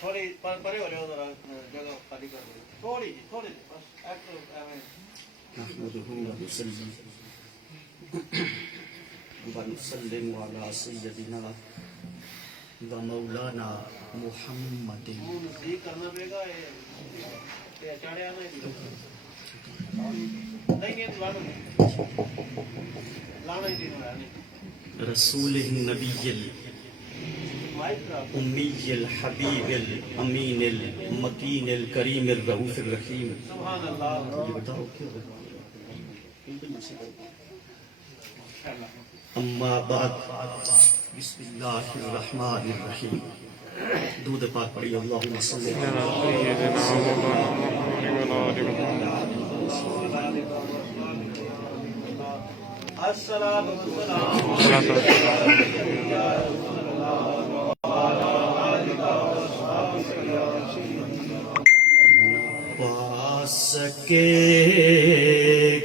تھوڑی پرے ہو جاؤ ذرا جگہ خالی کر دو تھوڑی جی بس نحمده ونسلم على سيدنا ومولانا محمد. نزدیک کرنا پڑے گا یہ اچاڑے آنا ہے نہیں لانا ہی نہیں رسول النبی الأمي الحبيب الأمين المتين الكريم الرؤوف الرحيم. سبحان اللہ. یہ بتاؤ کیا اما بعد بسم اللہ الرحمن الرحیم. دودھ پاک پڑھی اللہم صلی اللہ السلام پا سکے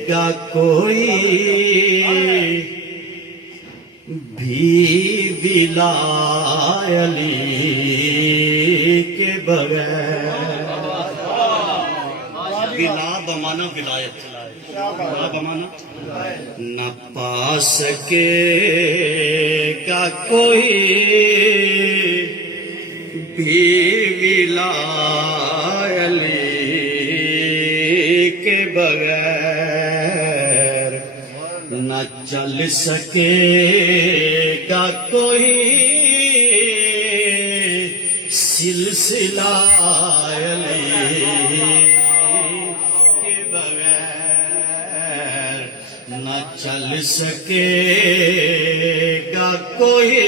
گا کوئی بھی ولا علی کے بغیر. ولا بمانا ولایت، ولا بمانا نہ پا سکے گا کوئی بھی ولا علی کے بغیر. نہ چل سکے گا کوئی سلسلہ علی کے بغیر. نہ چل سکے گا کوئی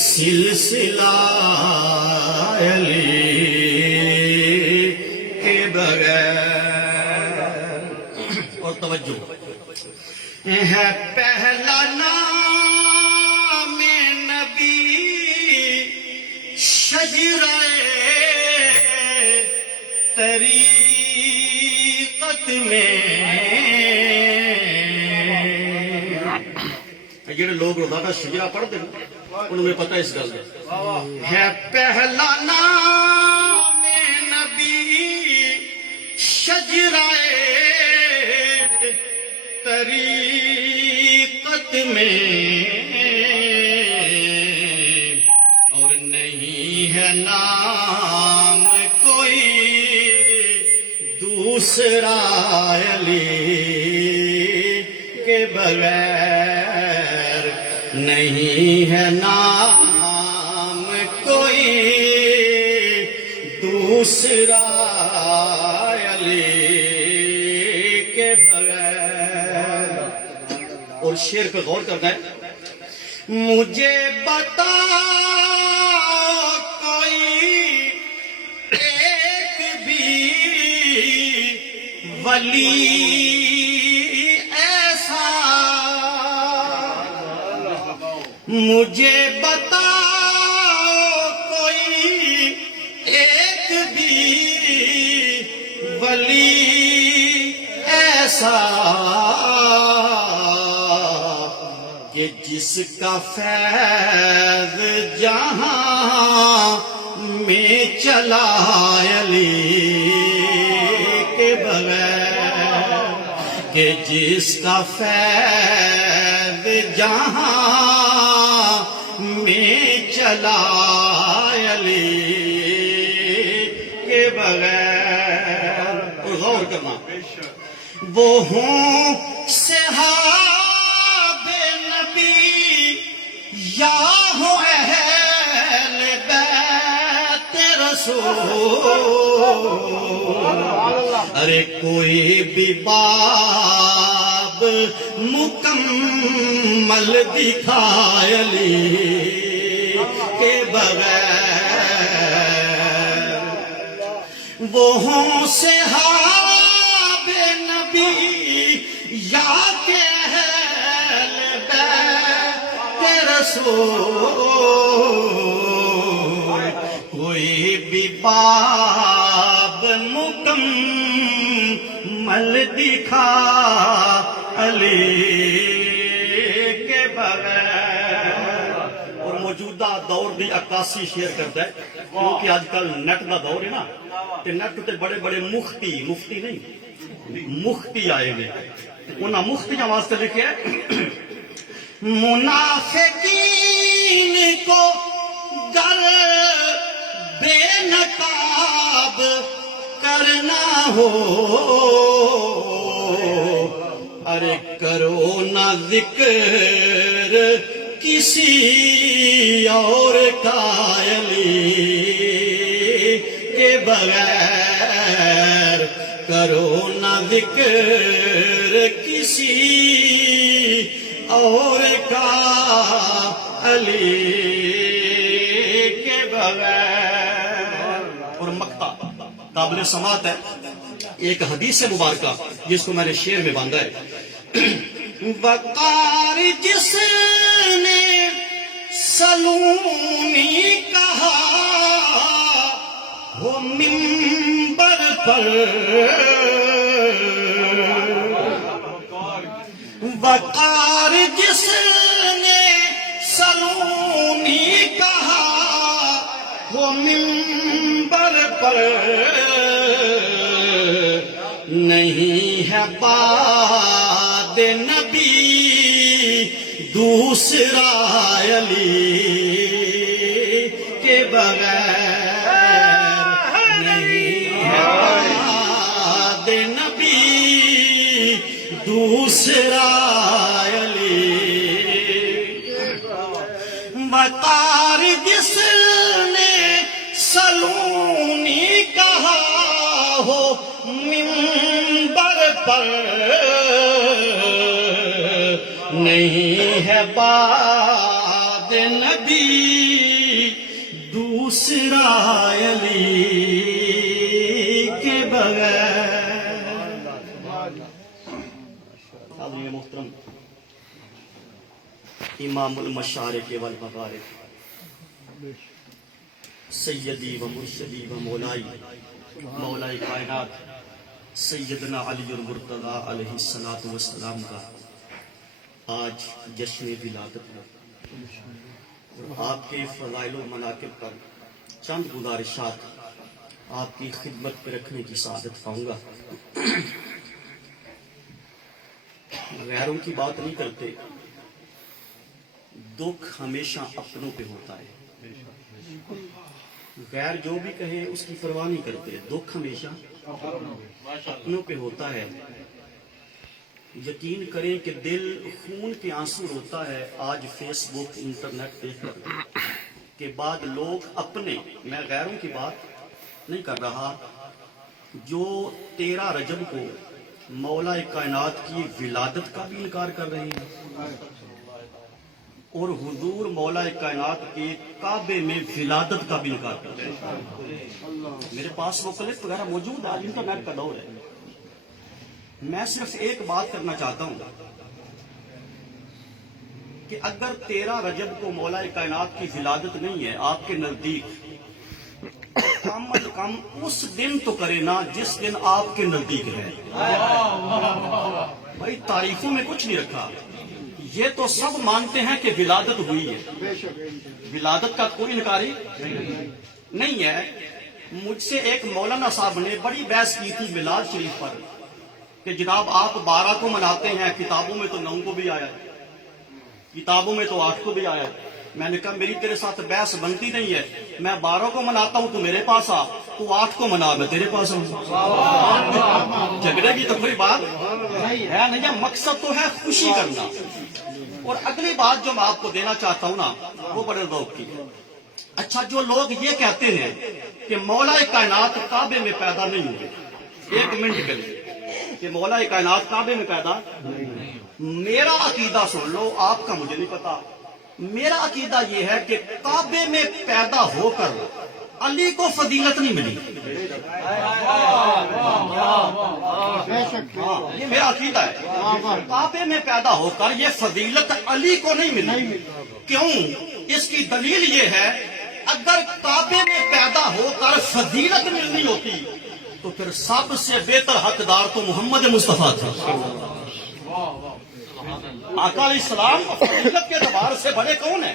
سلسلہ علی کے بغیر. اور توجہ ہے پہلا نام نبی شجرہ طریقت میں. جڑے لوگ روزانہ شجرہ پڑھتے ہیں انہوں نے پتہ اس گل ہے پہلا نام نبی شجرہ طریقت میں. اور نہیں ہے نام کوئی دوسرا علی کے بغیر. نہیں ہے نام کوئی دوسرا علی کے بغیر. اور شعر پہ غور کرنا ہے. مجھے بتا کوئی ایک بھی ولی ایسا. مجھے بتا کوئی ایک بھی ولی ایسا کہ جس کا فیض جہاں میں چلا علی کے بغیر. کہ جس کا فیض جہاں میں چلا علی کے بغیر. غور کرنا وہ ہوں صحاب نبی یا ہوں اہل بیت رسول. ارے کوئی بھی باب مکمل دکھائے علی کے بغیر. وہ ہوں صحاب نبی یا کہ اہل بیت رسول. کوئی بھی باب مکمل دکھا علی کے بغیر. اور موجودہ دور دی عکاسی شیئر کرتا ہے کیونکہ آج کل نیٹ دا دور ہے نا تے نیٹ تے بڑے بڑے مفتی نہیں مفتی آئے ہوئے انہاں مفتیاں واسطے لکھے منافقین کو گر بے نقاب کرنا ہو ارے کرو نہ ذکر کسی اور کا علی کے بغیر کرو نہ ذکر کسی اور کا علی کے بغیر. اور مقطع قابل سماعت ہے ایک حدیث مبارکہ جس کو میں نے شعر میں باندھا ہے. وقار جس نے سلونی کہا وہ منبر پر وقار جس نے سلونی کہا وہ منبر پر نہیں ہے بعد نبی دوسرا علی کے بغیر نہیں ہے بعد نبی دوسرا علی. وقار جس نے سلونی کہا ہو منبر پر نہیں ہے بعد نبی دوسرا علی کے بغیر. حاضرین محترم امام المشارق والمغارب سیدی و مرشدی و مولائی کائنات سیدنا علی المرتضی علیہ السلام کا آج جشن ولادت ہے. آپ کے فضائل و مناقب پر چند گزارشات آپ کی خدمت پہ رکھنے کی سعادت پاؤں گا. غیروں کی بات نہیں کرتے، دکھ ہمیشہ اپنوں پہ ہوتا ہے. غیر جو بھی کہے اس کی پرواہ نہیں کرتے، دکھ ہمیشہ اپنوں پہ ہوتا ہے. یقین کریں کہ دل خون کے آنسو روتا ہے آج فیس بک انٹرنیٹ دیکھ کر کے بعد لوگ اپنے، میں غیروں کی بات نہیں کر رہا، جو 13 رجب کو مولا کائنات کی ولادت کا بھی انکار کر رہے ہیں اور حضور مولا کائنات کے کعبے میں ولادت کا بھی انکار کر رہے ہیں. میرے پاس وہ کلپ وغیرہ موجود ہے، آج انٹرنیٹ کا دور ہے. میں صرف ایک بات کرنا چاہتا ہوں کہ اگر 13 رجب کو مولا کائنات کی ولادت نہیں ہے آپ کے نزدیک، کم از کم اس دن تو کرے نا جس دن آپ کے نزدیک ہے. بھائی تاریخوں میں کچھ نہیں رکھا، یہ تو سب مانتے ہیں کہ ولادت ہوئی ہے، ولادت کا کوئی انکاری نہیں ہے. مجھ سے ایک مولانا صاحب نے بڑی بحث کی تھی میلاد شریف پر کہ جناب آپ 12 کو مناتے ہیں، کتابوں میں تو 9 کو بھی آیا ہے، کتابوں میں تو 8 کو بھی آیا ہے. میں نے کہا میری تیرے ساتھ بحث بنتی نہیں ہے، میں 12 کو مناتا ہوں تو میرے پاس آ، تو 8 کو منا میں تیرے پاس آؤں. جھگڑے کی تو کوئی بات ہے نہیں، مقصد تو ہے خوشی کرنا. اور اگلی بات جو میں آپ کو دینا چاہتا ہوں نا وہ بڑے ذوق کی ہے. اچھا جو لوگ یہ کہتے ہیں کہ مولا کائنات کعبے میں پیدا نہیں ہوئے، 1 منٹ کے لیے کہ مولا کائنات کعبے میں پیدا، میرا عقیدہ سن لو، آپ کا مجھے نہیں پتا. میرا عقیدہ یہ ہے کہ کعبے میں پیدا ہو کر علی کو فضیلت نہیں ملی. یہ میرا عقیدہ ہے، کعبے میں پیدا ہو کر یہ فضیلت علی کو نہیں ملی. کیوں؟ اس کی دلیل یہ ہے اگر کعبے میں پیدا ہو کر فضیلت ملنی ہوتی تو پھر سب سے بہتر حقدار تو محمد مصطفیٰ تھے. آقا علیہ السلام فضیلت کے اعتبار سے بڑے کون ہیں؟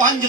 5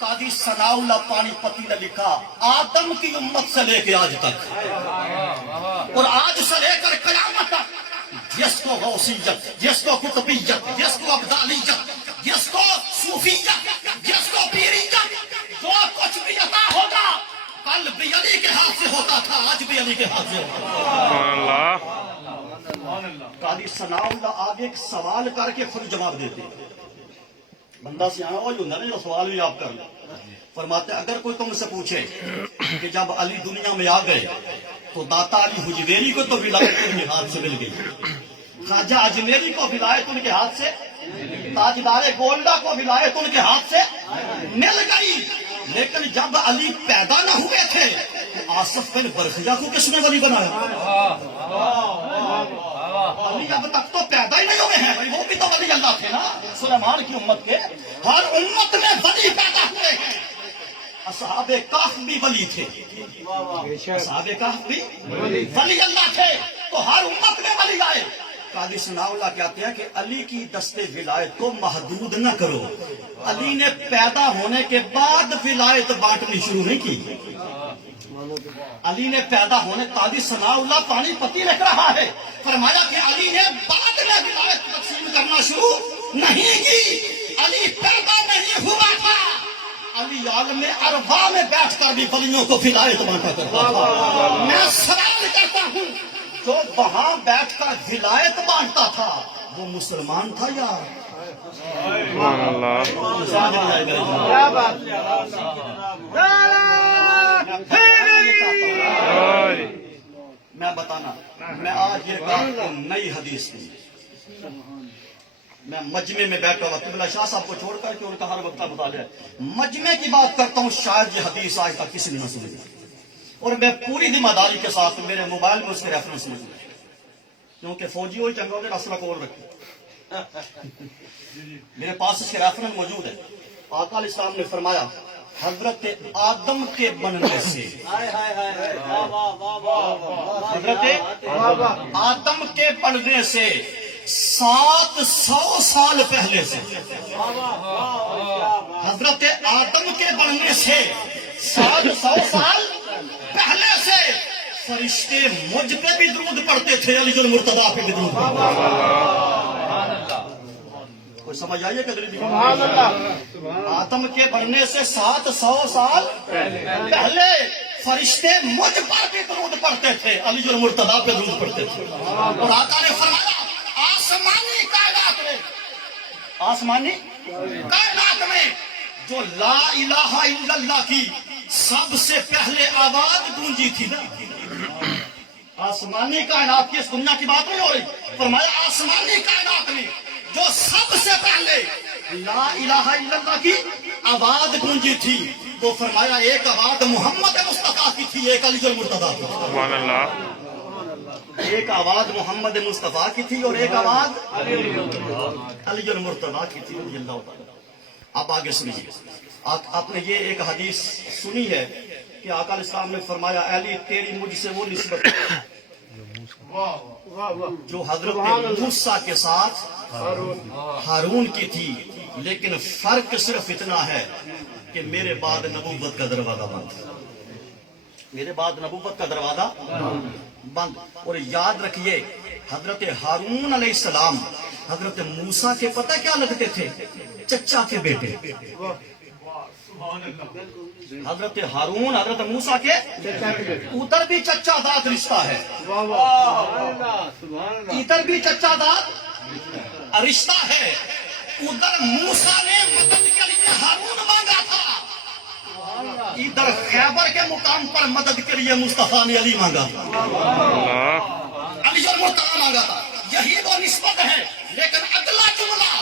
قاضی ثناء اللہ پانی پتی نے لکھا آدم کی امت سے لے کے آج تک اور آج سے لے کر قیامت تک جس کو غوثیت، جس کو قطبیت، جس کو ابدالیت، جس کو صوفیت، جس کو پیریت، جو کچھ بھی عطا ہوگا کل بھی علی کے ہاتھ سے ہوتا تھا، آج بھی علی کے ہاتھ سے ہوتا ہے۔ قاضی ثناء اللہ آگے ایک سوال کر کے خود جواب دیتے ہیں۔ بندہ سیاح ہو جو جو سوال بھی آپ کر لیں، فرماتے ہیں اگر کوئی تم سے پوچھے کہ جب علی دنیا میں آ گئے تو داتا علی حجویری کو تو ولایت ان کے ہاتھ سے مل گئی، خواجہ اجمیری کو ولایت ان کے ہاتھ سے، تاجدار گولڈا کو ولایت ان کے ہاتھ سے مل گئی، لیکن جب علی پیدا نہ ہوئے تھے تو آصف بن برخیا کو کس نے ولی بنایا؟ علی اب تک تو پیدا ہی نہیں ہوئے ہیں، وہ بھی تو ولی اللہ تھے نا سلیمان کی امت کے، ہر امت میں ولی پیدا ہوئے ہیں۔ اصحاب کہف بھی ولی تھے، اصحاب کہف بھی ولی اللہ تھے، تو ہر امت میں ولی آئے۔ قاضی ثناء اللہ کہتے ہیں کہ علی کی دست ولایت کو محدود نہ کرو، علی نے پیدا ہونے کے بعد ولایت بانٹنی شروع نہیں کی، علی نے پیدا ہونے، قاضی ثناء اللہ پانی پتی لکھ رہا ہے، فرمایا کہ علی نے بعد میں ولایت تقسیم کرنا شروع نہیں کی، علی پیدا نہیں ہوا تھا، علی عالم ارواح میں بیٹھ کر بھی ولیوں کو ولایت بانٹا کرتا تھا۔ میں سوال کرتا ہوں جو وہاں بیٹھ کر ولایت بانٹتا تھا وہ مسلمان تھا یا میں بتانا، میں آج یہ بات کو نئی حدیث کی، میں مجمع میں بیٹھا ہوا قبلہ شاہ صاحب کو چھوڑ کر کے ان کا ہر وقت مطالعہ ہے، مجمع کی بات کرتا ہوں، شاید یہ حدیث آج تک کسی نے نہ سنی، اور میں پوری ذمہ داری کے ساتھ میرے موبائل میں اس کے ریفرنس میں، کیونکہ فوجی ہوئی چنگا ہوگا اسلحہ کو اور رکھے، میرے پاس اس کے ریفرنس موجود ہے۔ آقا علیہ السلام نے فرمایا حضرت آدم کے بننے سے، حضرت آدم کے بننے سے 700 سال پہلے سے، حضرت آدم کے بننے سے 700 سال پہلے سے فرشتے مجھ پہ بھی درود پڑھتے تھے، علی المرتضیٰ پہ بھی درود پڑھتے تھے۔ کوئی سمجھ آئیے کہ آدم کے بننے سے 700 سال پہلے فرشتے مجھ پر بھی درود پڑھتے تھے، علی المرتضیٰ پہ درود پڑھتے تھے، اور آقا نے فرمایا آسمانی کائنات میں، آسمانی کائنات میں جو لا الہ الا اللہ کی سب سے پہلے آواز گونجی تھی نا، آسمانی کائنات کی، اس دنیا کی بات نہیں ہو رہی، فرمایا آسمانی کائنات میں جو سب سے پہلے لا الہ الا اللہ کی آواز گونجی تھی، تو فرمایا ایک آواز محمد مصطفیٰ کی تھی، ایک علی المرتضیٰ کی تھی، ایک آواز محمد مصطفیٰ کی تھی اور ایک آواز علی المرتضیٰ کی تھی رضی اللہ تعالیٰ۔ اب آگے سنیے، آپ نے یہ ایک حدیث سنی ہے کہ آقا علیہ السلام نے فرمایا علی تیری مجھ سے وہ نسبت جو حضرت موسیٰ کے ساتھ ہارون کی تھی، لیکن فرق صرف اتنا ہے کہ میرے بعد نبوت کا دروازہ بند، میرے بعد نبوت کا دروازہ بند۔ اور یاد رکھیے حضرت ہارون علیہ السلام حضرت موسیٰ کے پتہ کیا لگتے تھے؟ چچا کے بیٹے، حضرت ہارون حضرت موسیٰ کے ادھر بھی چچا داد رشتہ ہے، ادھر بھی چچا داد رشتہ ہے، ادھر موسیٰ نے مدد کے لیے ہارون مانگا تھا، ادھر خیبر کے مقام پر مدد کے لیے مصطفیٰ نے علی مانگا تھا، علی المرتضیٰ مانگا تھا، یہی وہ نسبت ہے۔ لیکن اگلا جملہ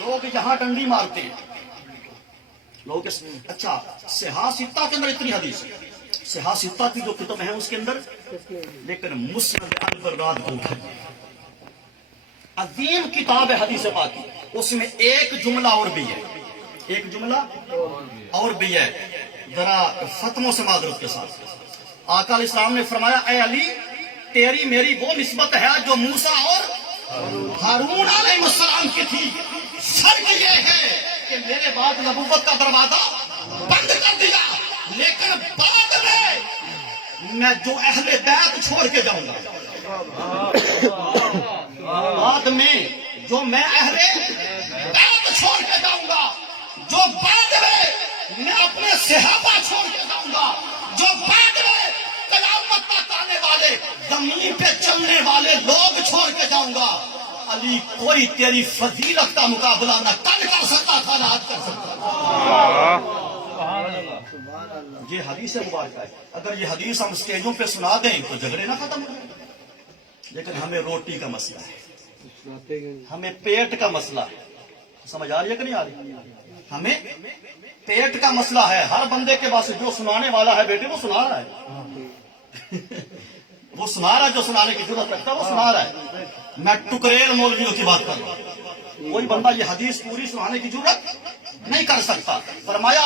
لوگ یہاں ڈنڈی مارتے ہیں، لوگ اچھا صحاح ستہ کے اندر اتنی حدیث ہے، صحاح ستہ کی جو کتب ہیں اس کے اندر، لیکن مسند البراد کو اٹھائیے، عظیم کتاب ہے حدیث پاک کی، اس میں ایک جملہ اور بھی ہے، ایک جملہ اور بھی ہے، ذرا فتموں سے معذرت کے ساتھ۔ آقا علیہ السلام نے فرمایا اے علی تیری میری وہ نسبت ہے جو موسیٰ اور ہارون علیہ السلام کی تھی. فرق یہ ہے کہ میرے بعد نبوت کا دروازہ بند کر دیا، لیکن بعد میں جو اہل بیت چھوڑ کے جاؤں گا، بعد میں جو میں اہل بیت چھوڑ کے جاؤں گا، جو بعد میں اپنے صحابہ چھوڑ کے جاؤں گا، جو بعد میں قیامت تک آنے والے زمین پہ چلنے والے لوگ چھوڑ کے جاؤں گا. علی کوئی تیری فضیلت کا مقابلہ نہ کل کر سکتا تھا نہ آج کر سکتا تھا. یہ حدیث مبارکہ ہے. اگر یہ حدیث ہم اسٹیجوں پہ سنا دیں تو جھگڑے نہ ختم ہو جائیں. لیکن ہمیں روٹی کا مسئلہ ہے، ہمیں پیٹ کا مسئلہ ہے. سمجھ آ رہی ہے کہ نہیں آ رہی؟ ہمیں پیٹ کا مسئلہ ہے. ہر بندے کے پاس جو سنانے والا ہے بیٹے وہ سنا رہا ہے. وہ سنا رہا ہے، جو سنانے کی ضرورت رکھتا ہے وہ سنا رہا ہے. میں ٹکریل مولویوں کی بات کر رہا ہوں. کوئی بندہ یہ حدیث پوری سنانے کی ضرورت نہیں کر سکتا. فرمایا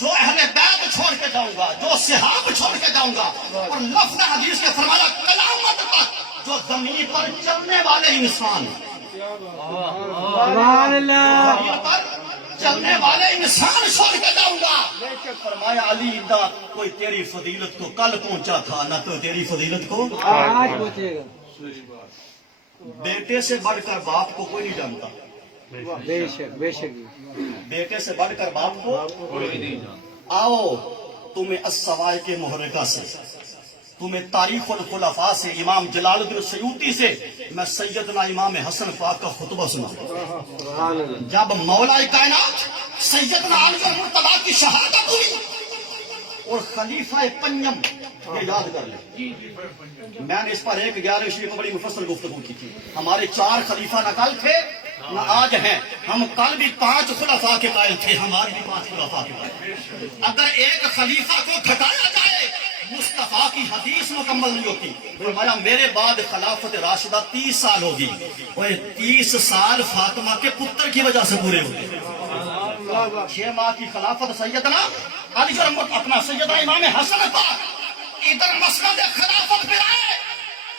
جو اہل بیت چھوڑ کے جاؤں گا، جو صحاب چھوڑ کے جاؤں گا، اور لفظ حدیث کے فرمایا قیامت تک جو زمین پر چلنے والے انسان، زمین پر چلنے والے انسان چھوڑ کے جاؤں گا. فرمایا علی دا کوئی تیری فضیلت کو کل پہنچا تھا نہ تو تیری فضیلت کو آج پہنچے گا. بیٹے سے بڑھ کر باپ کو کوئی نہیں جانتا. بے شک بے شک. بیٹے سے بڑھ کر باپ کو کوئی نہیں جانتا. آؤ تمہیں السوائے کے محرکہ سے، تمہیں تاریخ الخلفاء سے، امام جلال الدین سیوطی سے میں سیدنا امام حسن پاک کا خطبہ سنا. جب مولا کائنات سیدنا علی المرتضیٰ کی شہادت ہوئی اور خلیفہ پنجم، یہ یاد کر لیں، میں نے اس پر 11 شریف میں بڑی مفصل گفتگو کی تھی. ہمارے 4 خلیفہ نہ کل تھے نہ آج ہیں. ہم کل بھی 5 خلفاء کے قائل تھے، ہمارے بھی 5 خلفاء کے قائل. اگر ایک خلیفہ کو گھٹایا جائے مصطفیٰ کی حدیث مکمل نہیں ہوتی. فرمایا میرے بعد خلافت راشدہ 30 سال ہوگی، اور 30 سال فاطمہ کے پتر کی وجہ سے پورے ہوگی. 6 ماہ کی خلافت سیدنا علی اپنا سیدنا امام حسن پاک ادھر مسند خلافت پہ آئے.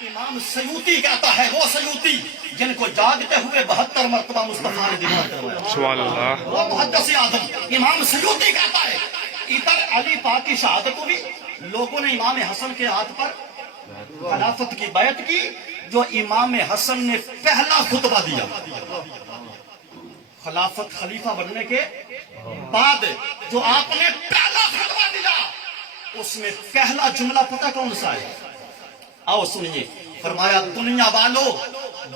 امام سیوطی کہتا ہے، وہ سیوطی جن کو جاگتے ہوئے 72 مرتبہ مصطفیٰ نے دیوار کروایا، سبحان اللہ، وہ محدث اعظم امام سیوطی کہتا ہے ادھر علی پاک کی شہادت ہوئی. لوگوں نے امام حسن کے ہاتھ پر خلافت کی بیعت کی. جو امام حسن نے پہلا خطبہ دیا خلافت خلیفہ بننے کے بعد، جو آپ نے پہلا خطبہ دیا اس میں پہلا جملہ پتہ کون سا ہے؟ آؤ سنیے. فرمایا دنیا والو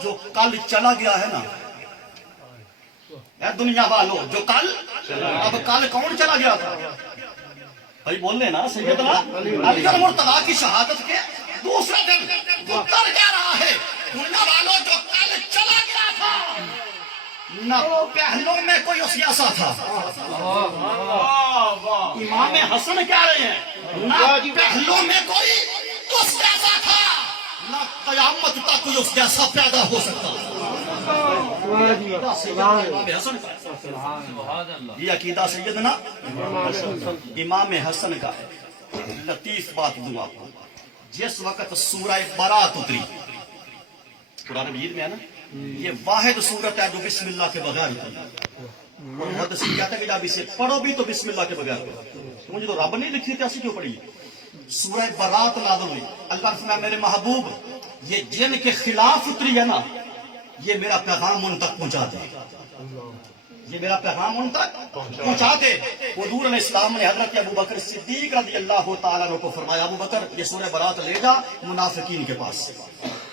جو کل چلا گیا ہے نا، اے دنیا والو جو کل، اب کل کون چلا گیا تھا؟ بھائی بول لے نا. سیدنا علی المرتضیٰ کی شہادت کے دوسرے دن پتر کہہ رہا ہے دنیا والو جو کل چلا گیا تھا، نہ پہلوں میں کوئی اسیاسہ تھا. امام حسن کہہ رہے ہیں نہ پہلوں میں کوئی اسیاسہ تھا، نہ قیامت تک کوئی اسیاسہ پیدا ہو سکتا. یہ عقیدہ سیدنا امام حسن کا ہے. لطیف بات دوں آپ کو، جس وقت سورہ برات اتری، قرآن مجید میں ہے نا، یہ واحد صورت ہے جو بسم اللہ کے بغیر اتری. اور محدثین کہتا ہے کہ جب اسے پڑھو بھی تو بسم اللہ کے بغیر پڑھو. مجھے تو رب نہیں لکھی تھی، ایسی کیوں پڑھی؟ سورہ برات نازل ہوئی. اللہ نے فرمایا میرے محبوب یہ جن کے خلاف اتری ہے نا، یہ میرا پیغام ان تک پہنچا دے، یہ میرا پیغام ان تک پہنچا دے. حضور علیہ السلام نے حضرت ابو بکر صدیق رضی اللہ تعالیٰ عنہ کو فرمایا ابو بکر یہ سورہ برات لے جا منافقین کے پاس،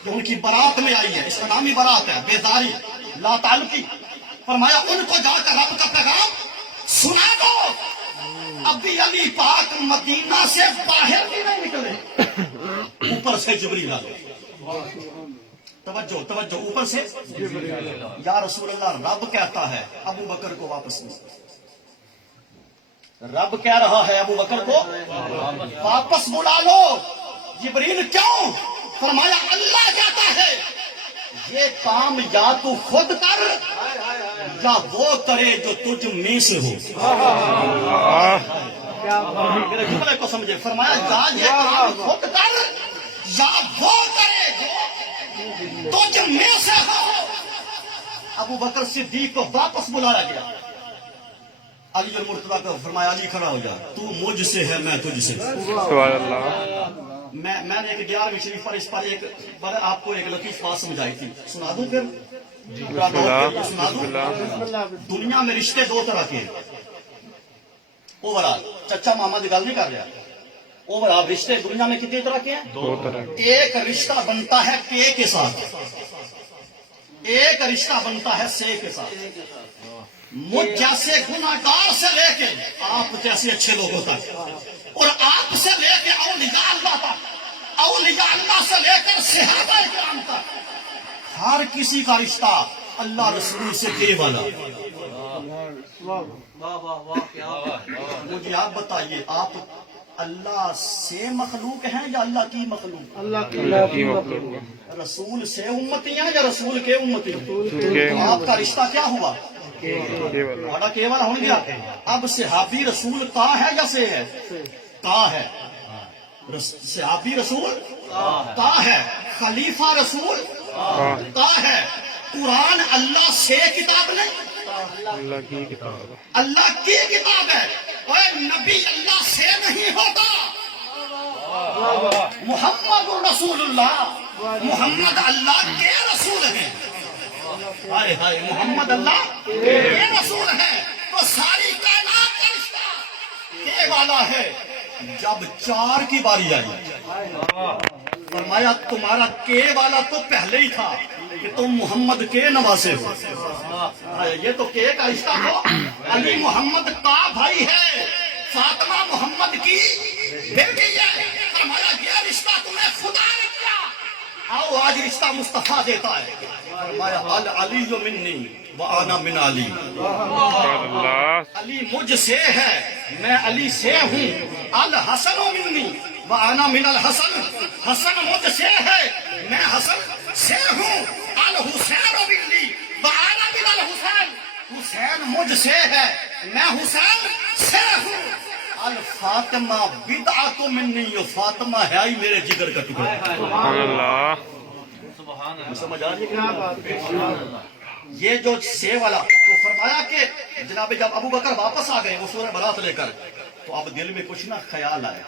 کہ ان کی برات میں آئی ہے، اس کا نام ہی برات ہے، بیداری لا تعلقی. فرمایا ان کو جا کر رب کا پیغام سنا دو. ابھی علی پاک مدینہ سے باہر بھی نہیں نکلے، اوپر سے جبریل آ گئے. توجہ توجہ، اوپر سے یا رسول اللہ رب کہتا ہے ابو بکر کو واپس لو. رب کہہ رہا ہے ابو بکر کو واپس بلا لو. جبریل کیوں؟ فرمایا اللہ کہتا ہے یہ کام یا تو خود کر یا وہ کرے جو تجھ میں سے ہو. میرے جملے کو سمجھے. فرمایا یا یہ کام خود کر یا وہ کرے جو تجھ میں سے ہو. ابو بکر صدیق کو واپس بلایا گیا. علی المرتضیٰ کو فرمایا علی کھڑا ہو جا, تو مجھ سے ہے میں تجھ سے. سبحان اللہ. میں نے ایک 11ویں شریف پر اس پر ایک آپ کو ایک لطیف بات سمجھائی تھی, سنا دوں پھر؟ سنا دوں. دنیا میں رشتے دو طرح کے ہیں. اوورال چچا ماما کی گل نہیں کر رہا. اوورال رشتے دنیا میں کتنے طرح کے ہیں؟ دو طرح. ایک رشتہ بنتا ہے کے کے ساتھ, ایک رشتہ بنتا ہے سے کے ساتھ. مجھ جیسے گناہگار سے لے کے آپ جیسے اچھے لوگوں تک, اور آپ سے لے کے اولیاء اللہ تک, اولیاء اللہ سے لے کر صحابہ کرام تک, ہر کسی کا رشتہ اللہ رسول سے دے والا. مجھے آپ بتائیے, آپ اللہ سے مخلوق ہیں یا اللہ کی مخلوق؟ اللہ کی مخلوق. رسول سے امتی ہیں یا رسول کے امتی ہیں؟ تو آپ کا رشتہ کیا ہوا؟ والا کیوال ہو گیا. اب صحابی رسول کا ہے یا سے ہے؟ کا ہے. صحابی رسول کا ہے, خلیفہ رسول کا ہے. قرآن اللہ سے کتاب نہیں, اللہ کی کتاب. اللہ کی کتاب ہے. اور نبی اللہ سے نہیں ہوتا. محمد رسول اللہ, محمد اللہ کے رسول ہیں. ہائے ہائے, محمد اللہ کے رسول ہے. تو ساری کائنات کا رشتہ کے والا ہے. جب 4 کی باری آئی, فرمایا تمہارا کے والا تو پہلے ہی تھا کہ تم محمد کے نواسے ہو. یہ تو کے کا رشتہ ہو. علی محمد کا بھائی ہے, فاطمہ محمد کی بیٹی ہے. فرمایا یہ رشتہ تمہیں خدا نے دیا, آؤ آج رشتہ مصطفیٰ دیتا ہے. فرمایا العلی منی وانا من علی. علی مجھ سے ہے, میں علی سے ہوں. الحسن منی وانا من الحسن, حسن مجھ سے ہے, میں حسن سے ہوں. الحسین منی وانا من الحسین, حسین مجھ سے ہے, میں حسین سے ہوں. الفاطمہ بدعت منی, فاطمہ ہے ہی میرے جگر کا ٹکڑا. سبحان اللہ. سمجھ آ رہی ہے؟ یہ جو سے والا تو فرمایا کہ جناب جب ابو بکر واپس آ گئے وہ سورہ برات لے کر, تو اب دل میں کچھ نہ خیال آیا,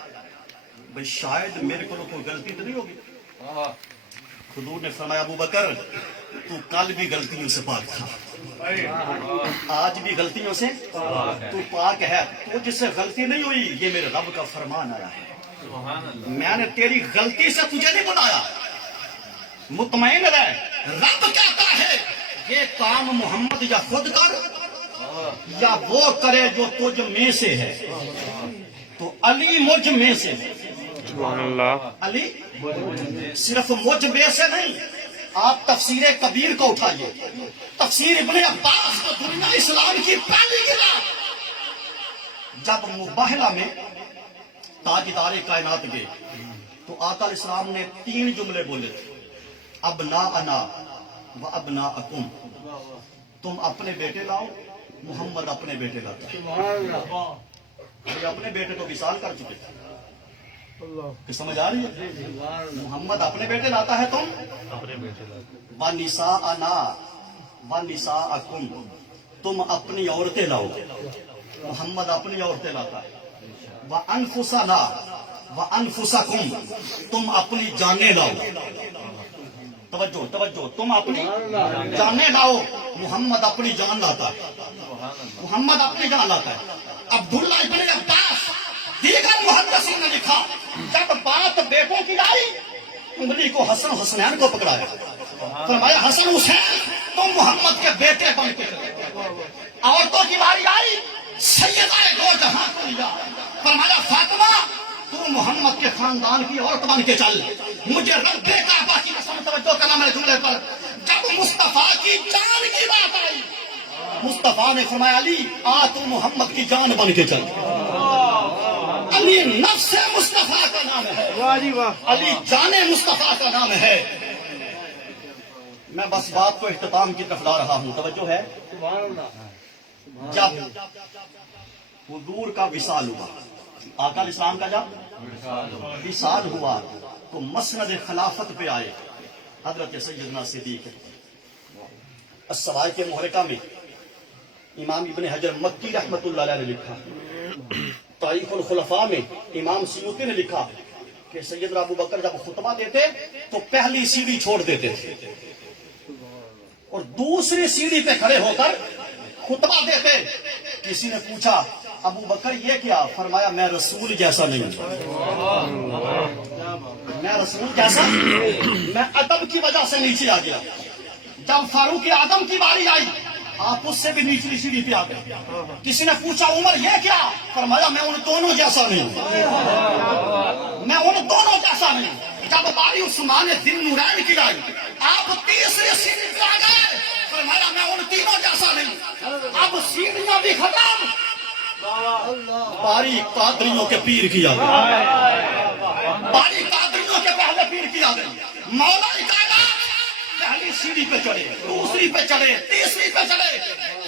بھئی شاید میرے کو کوئی غلطی تو نہیں ہوگی. حضور نے فرمایا ابو بکر تو کل بھی غلطیوں سے پاک تھا, آج بھی غلطیوں سے تو پاک ہے. تجھ سے غلطی نہیں ہوئی, یہ میرے رب کا فرمان آیا ہے. میں نے تیری غلطی سے تجھے نہیں بلایا. مطمئن رہ, رب کہتا ہے یہ کام محمد یا خود کر یا وہ کرے جو تجھ میں سے ہے. تو علی مجھ میں سے ہے. سبحان اللہ. علی صرف مجھ میں سے نہیں. آپ تفسیر کبیر کو اٹھائیے, تفسیر ابن عباس کو دنیا اسلام کی پہلی کتاب. جب مباہلہ میں تاجدار کائنات گئے تو آقا علیہ السلام نے 3 جملے بولے تھے, ابناءنا و ابناءکم. تم اپنے بیٹے لاؤ, محمد اپنے بیٹے لاتا ہے. یہ اپنے بیٹے کو وصال کر چکے تھے. کہ سمجھ آ رہی ہے؟ محمد اپنے بیٹے لاتا ہے, تم اپنے بیٹے لاتے. وَنِسَاءَنَا وَنِسَاءَكُمْ, تم اپنی عورتیں لاؤ, محمد اپنی عورتیں لاتا ہے. وَأَنفُسَنَا وَأَنفُسَكُمْ, تم اپنی جانیں لاؤ. توجہ توجہ, تم اپنی جانیں لاؤ, محمد اپنی جان لاتا ہے. محمد اپنی جان لاتا ہے. عبداللہ ابن عباس دیگر محدثین نے لکھا, جب بات بیٹوں کی آئی انگلی کو حسن حسنین کو پکڑایا. فرمایا حسن حسین تم محمد کے بیٹے بن کے. عورتوں کی باری آئی, سیدہ دو جہاں کو لیا. فرمایا فاطمہ تو محمد کے خاندان کی عورت بن کے چل. مجھے رب کعبہ کی قسم, توجہ کرنا میرے جملے پر, جب مصطفیٰ کی جان کی بات آئی مصطفیٰ نے فرمایا علی آ تو محمد کی جان بن کے چل. علی نفس مصطفیٰ کا نام ہے, علی جان مصطفیٰ کا نام ہے. میں بس بات کو اختتام کی طرف لا رہا ہوں, توجہ ہے. جب حضور کا وصال ہوا, آقا علیہ السلام کا جب وصال ہوا تو مسند خلافت پہ آئے حضرت سیدنا صدیق. السوائے کے محرکہ میں امام ابن حجر مکی رحمت اللہ علیہ نے لکھا، تاریخ الخلفاء میں امام سیوطی نے لکھا کہ سیدنا ابو بکر جب خطبہ دیتے تو پہلی سیڑھی چھوڑ دیتے تھے اور دوسری سیڑھی پہ کھڑے ہو کر خطبہ دیتے۔ کسی نے پوچھا ابو بکر یہ کیا؟ فرمایا میں رسول جیسا نہیں ہوں، میں رسول جیسا، میں ادب کی وجہ سے نیچے آ گیا۔ جب فاروق اعظم کی باری آئی آپ اس سے بھی نیچلی سیڑھی پہ آ گئے۔ کسی نے پوچھا عمر یہ کیا؟ فرمایا میں ان دونوں جیسا نہیں ہوں، میں ان دونوں جیسا نہیں ہوں۔ جب باری عثمان ذی نورین کی آئی آپ تیسری سیڑھی پہ آ گئے، فرمایا میں ان تینوں جیسا نہیں۔ اب سیڑھیاں بھی ختم، باری قادریوں کے پیر کی آ گئی، باری قادریوں کے پہلے پیر کی آ گئی۔ مولا کائنات پہلی سیڑھی پہ چڑھے، دوسری پہ چڑھے، تیسری پہ چڑھے،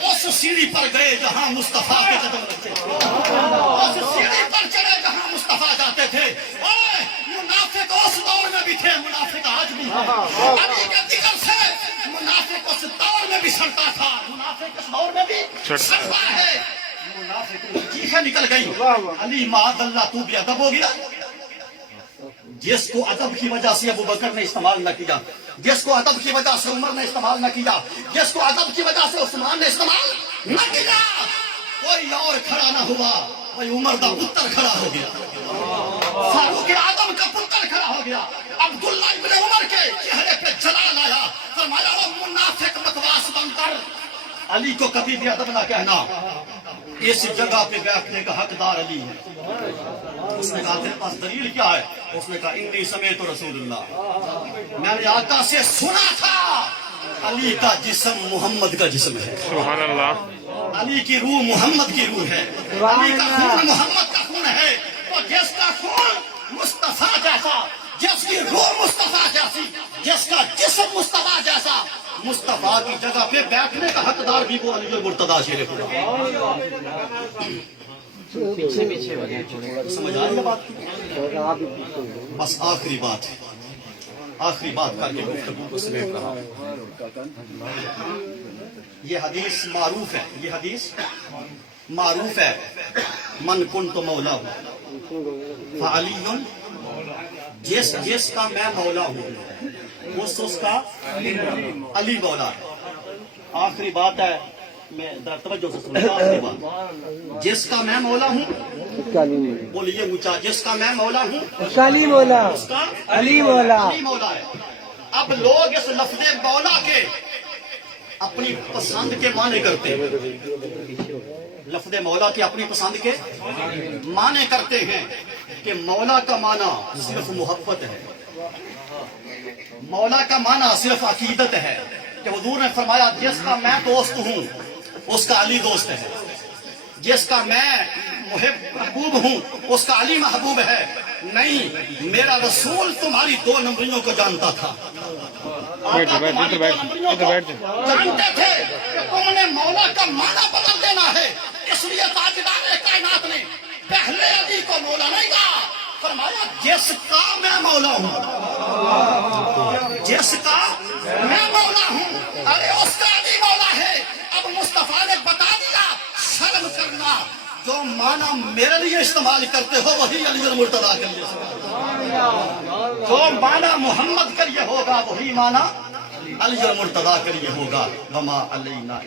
اس سیڑھی پر گئے جہاں مصطفیٰ کے قدم رکھتے تھے، اس سیڑھی پر چڑھے جہاں مصطفیٰ جاتے تھے۔ اوے منافق اس دور میں بھی تھے، منافق آج بھی ہیں۔ علی کے ذکر سے منافق اس دور میں بھی سڑتا تھا، منافق اس دور میں بھی سڑتا ہے۔ منافق کی چیخیں نکل گئی، علی معاذ اللہ تو بھی ادب ہو گیا۔ جس کو ادب کی وجہ سے ابو بکر نے استعمال نہ کیا، جس کو ادب کی وجہ سے عمر نے استعمال نہ کیا، جس کو ادب کی وجہ سے عثمان نے استعمال نہ کیا، کوئی اور کھڑا نہ ہوا، کوئی عمر کا پتر کھڑا ہو گیا، فاروق اعظم کا پتر کھڑا ہو گیا، عبداللہ ابن عمر کے چہرے پہ جلال آیا، فرمایا وہ منافق بکواس بن کر علی کو کبھی بھی ادب نہ کہنا، اس جگہ پہ بیٹھنے کا حقدار علی ہے۔ اس نے کہا تیرے پاس دلیل کیا ہے؟ اس نے کہا انی سمیت رسول اللہ، میں نے آقا سے سنا تھا علی کا جسم محمد کا جسم ہے، سبحان اللہ، علی کی روح محمد کی روح ہے، علی کا خون محمد کا خون ہے۔ تو جس کا خون مصطفیٰ جیسا، جس کی روح مصطفیٰ جیسی، جس کا جسم مصطفیٰ جیسا، مصطفیٰ کی جگہ پہ بیٹھنے کا حقدار بھی وہ علی المرتضیٰ شیر خدا۔ سمجھ آ رہی ہے بات؟ بس آخری بات ہے، آخری بات کر کے گفتگو کو سمیٹ رہا ہوں۔ یہ حدیث معروف ہے، یہ حدیث معروف ہے، من کنت مولا فعلی، جس کا میں مولا ہوں اس کا علی مولا ہے۔ آخری بات ہے، میں توجہ سے سنیں، آخری بات، جس کا میں مولا ہوں، بولیے اونچا، جس کا میں مولا ہوں علی مولا، اس کا علی مولا، علی مولا ہے۔ اب لوگ اس لفظ مولا کے اپنی پسند کے معنی کرتے ہیں، لفظ مولا کے اپنی پسند کے معنی کرتے ہیں کہ مولا کا معنی صرف محبت ہے، مولا کا معنی صرف عقیدت ہے، کہ حضور نے فرمایا جس کا میں دوست ہوں اس کا علی دوست ہے، جس کا میں محبوب ہوں اس کا علی محبوب ہے۔ نہیں، میرا رسول تمہاری دو نمبریوں کو جانتا تھا، آقا تمہاری دو نمبریوں کو جانتے تھے کہ تم نے مولا کا معنی بدل دینا ہے، اس لیے تاجدار کائنات نے پہلے علی کو مولا نہیں کہا، فرمایا جس کا میں مولا ہوں، جس کا میں مولا ہوں، ارے اس کا علی مولا ہے۔ اب مصطفیٰ نے بتا دیا، شرم کرنا، جو معنی میرے لیے استعمال کرتے ہو وہی علی المرتضیٰ کے لیے، جو معنی محمد کے لیے ہوگا وہی معنی علی المرتضیٰ کے لیے ہوگا۔ وما علینا